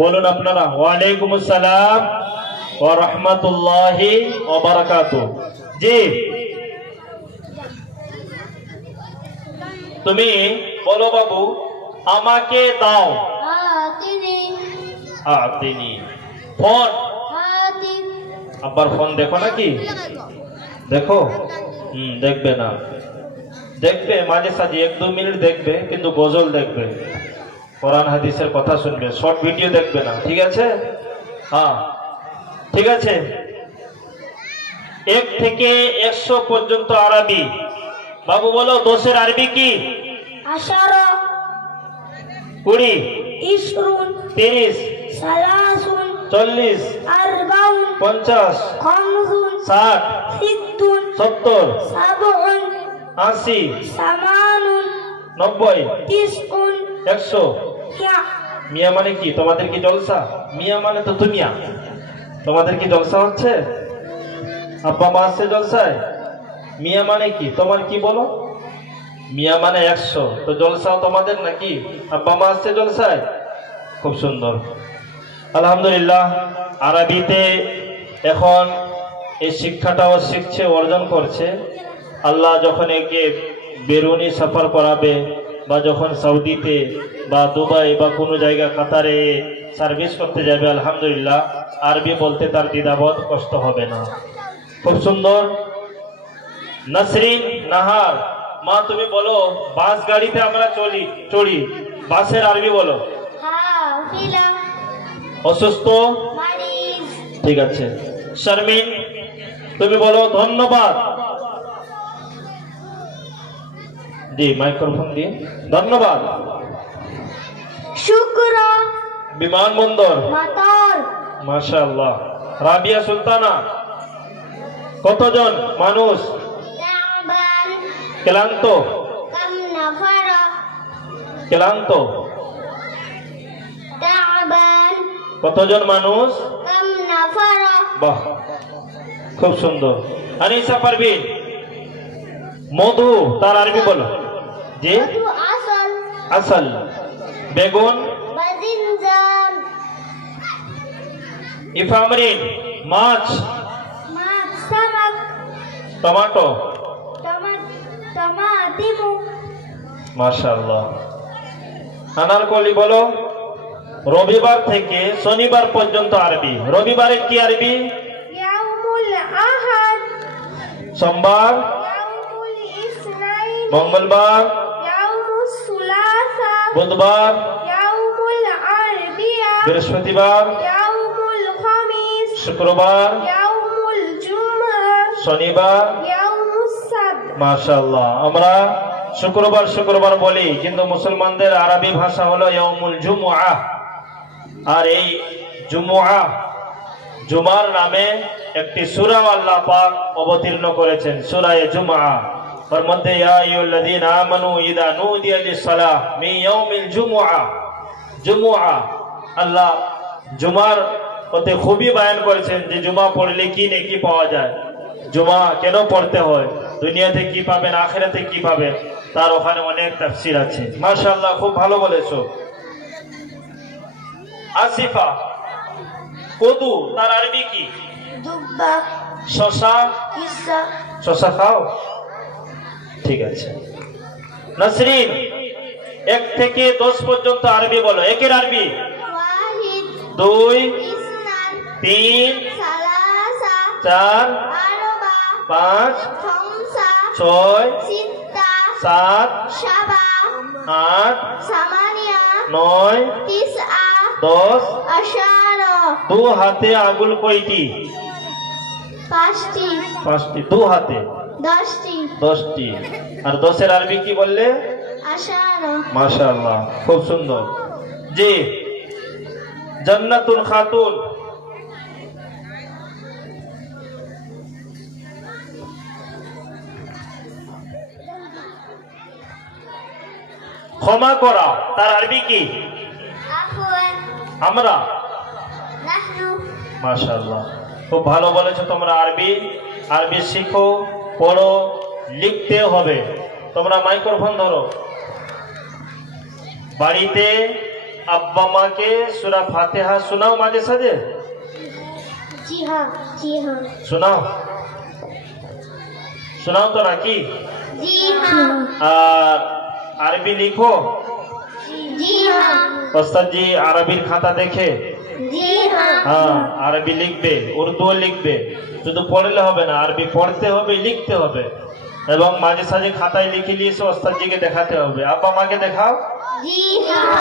বলুন আপনারা, ওয়ালাইকুম আসসালাম ওয়া রাহমাতুল্লাহি ওয়া বারাকাতুহু। জি, তুমি বলো বাবু, আমাকে দাও। আতিনি। ফোন। আবার ফোন দেখো নাকি? দেখো? দেখবে না, দেখবে মাঝে সাঝে 1-2 মিনিট দেখবে, কিন্তু গজল দেখবে, কোরআন হাদিসের কথা শুনবে, শর্ট ভিডিও দেখবে না, ঠিক আছে? হ্যাঁ, ঠিক আছে। 1 থেকে 100 পর্যন্ত আরবি। বাবু বলো, 10-এর আরবি কি? 20, 30, 40, 50, 60, 70, 80, 90, 100। মিয়া মানে কি? তোমাদের কি জলসা? মিয়া মানে তো তুমিয়া। তোমাদের কি জলসা হচ্ছে? আব্বা মা আসছে জলসায়? মিয়া মানে কি? তোমার কি বলো? মিয়া মানে 100। তো জলসাও তোমাদের নাকি? আব্বা মা আসছে জলসায়? খুব সুন্দর, আলহামদুলিল্লাহ। আরবিতে এখন এই শিক্ষাটাও শিখছে, অর্জন করছে। আল্লাহ যখন একে বেরুনি সফর করাবে, বা যখন সৌদিতে বা দুবাই বা কোনো জায়গা কাতারে সার্ভিস করতে যাবে, আলহামদুলিল্লাহ আরবি বলতে তার দ্বিধাবোধ, কষ্ট হবে না। খুব সুন্দর। নাসরিন নাহার, মা তুমি বলো, বাস গাড়িতে আমরা চড়ি, বাসের আরবি বলো। অসুস্থ, ঠিক আছে। শারমিন, তুমি বলো ধন্যবাদ। জি, মাইক্রোফোন দিয়ে ধন্যবাদ। শুকরা, বিমানবন্দর, মাশাআল্লাহ। রাবিয়া সুলতানা, কতজন মানুষ? ক্লান্ত, ক্লান্ত, কতজন মানুষ? বাহ, খুব সুন্দর। আনিসা পারভিন, মধু তার আরবি বলো। জি, আসল। বেগুন, ইফামরিন, মাছ, টমেটো, মাশাআল্লাহ। আনারকলি বলো, রবিবার থেকে শনিবার পর্যন্ত আরবি। রবিবারে কি আরবি? সোমবার, মঙ্গলবার, বুধবার, বৃহস্পতিবার, শুক্রবার, শনিবার, মাশাআল্লাহ। আমরা শুক্রবার বলি, কিন্তু মুসলমানদের আরবি ভাষা হলো ইয়াউমুল জুমআহ। আর এই জুমআহ, জুমার নামে একটি সূরা আল্লাহ পাক অবতীর্ণ করেছেন, সূরা জুমআহ। ওর মধ্যে ইয়া আইয়ুহাল্লাযীনা আমানু ইযা নুদিয়া লিস-সালাহ মিন ইয়াউমিল জুমআহ। জুমআহ, আল্লাহ জুমার ওতে খুবই বয়ান করেছেন যে জুমা পড়লে কি নেকি পাওয়া যায়, জুমা কেন পড়তে হয়, দুনিয়াতে কি পাবেন, আখিরাতে কি পাবেন, তার ওখানে অনেক তাফসীর আছে। মাশাআল্লাহ, খুব ভালো বলেছো। আসিফা, কদু তার আরবি কি? দুব্বা। শসা, কিসা। শসা খাও, ঠিক আছে। নাসরিন, 1 থেকে 10 পর্যন্ত আরবি বলো। 1-এর আরবি? 2, 3, 4, 5, 6, 7, 8, 9, 10, 2 হাতে আঙ্গুল কয়টি? 5টি। 2 হাতে 10টি। আর 10-এর আরবি কি বললে? মাশাআল্লাহ, খুব সুন্দর। জি, জান্নাতুল খাতুন, ক্ষমা করা তার আরবি কি? আমরা। মাশাআল্লাহ, খুব ভালো বলেছো তোমরা। আরবি শিখো, পড়ো, লিখতে হবে। তোমরা মাইক্রোফোন ধরো। বাড়িতে আব্বা মাকে সূরা ফাতিহা শোনাও মাঝে সাঝে? জি হ্যাঁ, জি হ্যাঁ। শোনাও, শোনাও তো নাকি? জি হ্যাঁ। আর আরবি লিখো? জি হ্যাঁ। ওস্তাদ জি আরবির খাতা দেখে জি হ্যাঁ। হ্যাঁ আরবি লিখবে, উর্দুও লিখবে। শুধু পড়লে হবে না, আরবি পড়তে হবে, লিখতে হবে, এবং মাঝে সাঝে খাতায় লিখে নিয়ে এসে ওস্তাদ জিকে দেখাতে হবে। আব্বা মাকে দেখাও। জি হ্যাঁ।